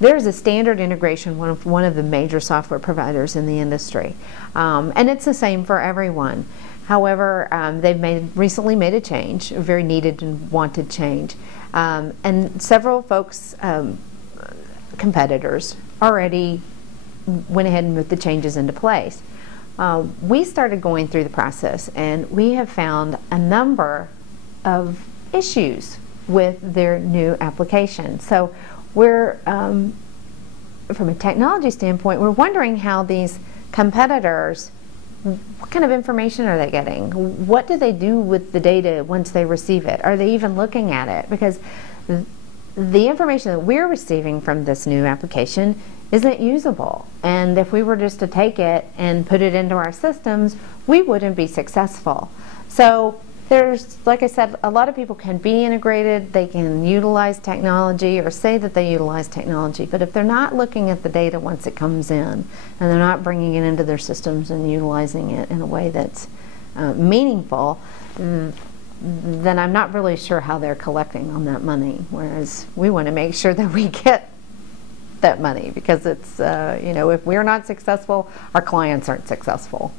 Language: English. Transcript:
there's a standard integration with one of the major software providers in the industry, and it's the same for everyone. However, they've recently made a change, a very needed and wanted change, and several folks, competitors, already went ahead and put the changes into place. We started going through the process, and we have found a number of issues with their new application. So we're, from a technology standpoint, we're wondering how these competitors, what kind of information are they getting? What do they do with the data once they receive it? Are they even looking at it? Because the information that we're receiving from this new application isn't usable. And if we were just to take it and put it into our systems, we wouldn't be successful. So there's, like I said, a lot of people can be integrated, they can utilize technology or say that they utilize technology, but if they're not looking at the data once it comes in, and they're not bringing it into their systems and utilizing it in a way that's meaningful, then I'm not really sure how they're collecting on that money. Whereas we want to make sure that we get that money, because it's, you know, if we're not successful, our clients aren't successful.